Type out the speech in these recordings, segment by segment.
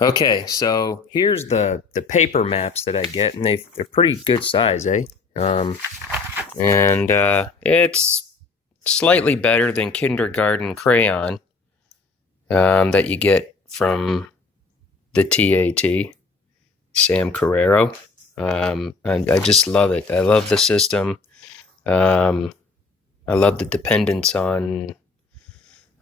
Okay, so here's the paper maps that I get, and they're pretty good size, eh? And it's slightly better than kindergarten crayon that you get from the TAT, Sam Carrero. And I just love it. I love the system. Um, I love the dependence on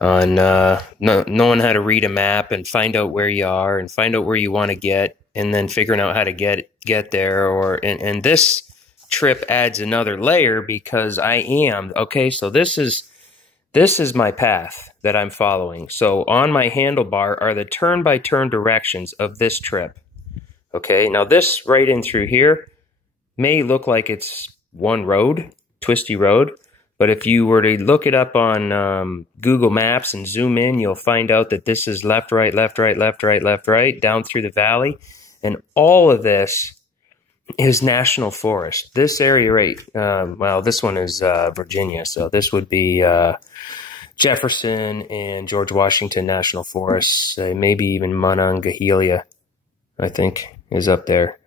knowing how to read a map and find out where you are and find out where you want to get, and then figuring out how to get there. And this trip adds another layer because so this is my path that I'm following. So on my handlebar are the turn by turn directions of this trip. Okay, now this right in through here may look like it's one road, twisty road, but if you were to look it up on Google Maps and zoom in, you'll find out that this is left, right, left, right, left, right, left, right, down through the valley. And all of this is national forest. This area well, this one is Virginia, so this would be Jefferson and George Washington National Forests, maybe even Monongahela, I think, is up there.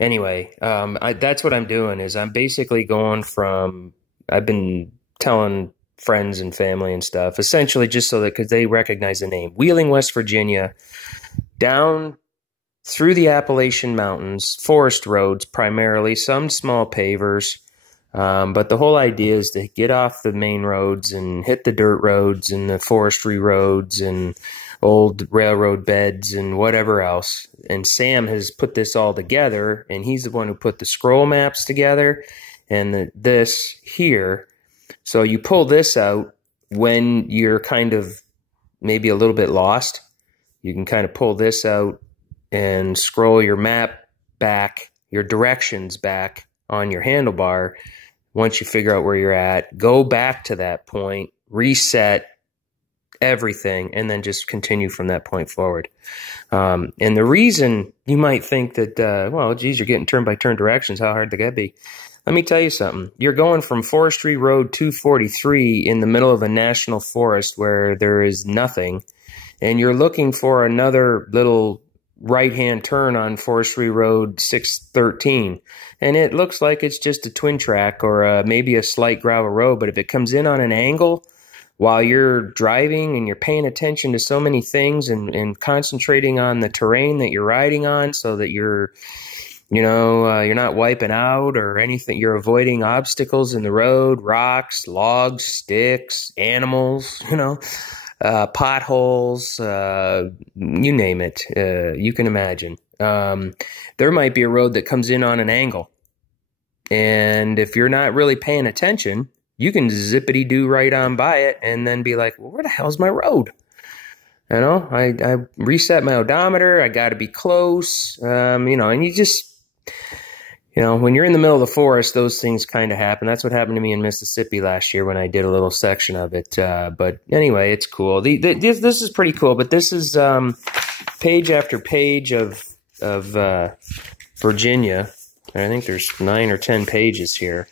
Anyway, that's what I'm doing is I'm basically going from, I've been telling friends and family and stuff, essentially just so that, because they recognize the name, Wheeling, West Virginia, down through the Appalachian Mountains, forest roads primarily, some small pavers, but the whole idea is to get off the main roads and hit the dirt roads and the forestry roads and old railroad beds and whatever else. And Sam has put this all together, and he's the one who put the scroll maps together and this here. So you pull this out when you're kind of maybe a little bit lost. You can kind of pull this out and scroll your map back, your directions back on your handlebar. Once you figure out where you're at, go back to that point, reset everything, and then just continue from that point forward. And the reason you might think that, well, geez, you're getting turn-by-turn directions, how hard could that be? Let me tell you something. You're going from Forestry Road 243 in the middle of a national forest where there is nothing, and you're looking for another little right-hand turn on Forestry Road 613. And it looks like it's just a twin track or maybe a slight gravel road, but if it comes in on an angle while you're driving and you're paying attention to so many things and concentrating on the terrain that you're riding on so that you're not wiping out or anything. You're avoiding obstacles in the road, rocks, logs, sticks, animals, potholes, you name it. You can imagine. There might be a road that comes in on an angle. And if you're not really paying attention, you can zippity-doo right on by it and then be like, well, where the hell's my road? I reset my odometer. I got to be close. And you just, when you're in the middle of the forest, those things kind of happen. That's what happened to me in Mississippi last year when I did a little section of it. But anyway, it's cool. This is pretty cool, but this is page after page of Virginia. I think there's 9 or 10 pages here.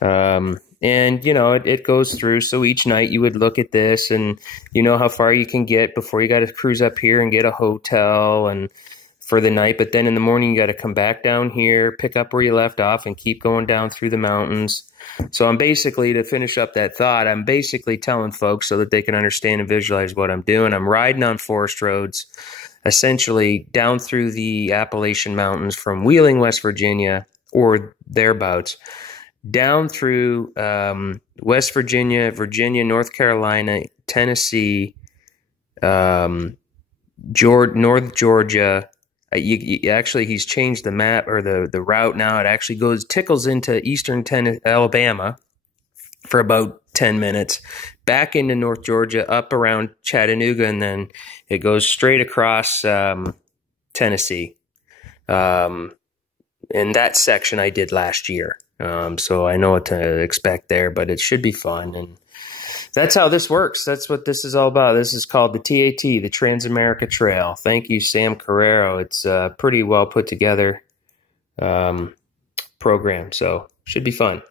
And, it goes through. So each night you would look at this and you know how far you can get before you got to cruise up here and get a hotel and for the night. But then in the morning, you got to come back down here, pick up where you left off and keep going down through the mountains. So I'm basically, to finish up that thought, I'm basically telling folks so that they can understand and visualize what I'm doing. I'm riding on forest roads, essentially down through the Appalachian Mountains from Wheeling, West Virginia, or thereabouts, down through West Virginia, North Carolina, Tennessee, North Georgia. Actually, he's changed the map or the route now. It actually tickles into eastern Alabama for about 10 minutes, back into North Georgia, up around Chattanooga, and then it goes straight across Tennessee. And that section I did last year. So I know what to expect there, but it should be fun. And that's how this works. That's what this is all about. This is called the TAT, the Trans-America Trail. Thank you, Sam Carrero. It's a pretty well put together program, so should be fun.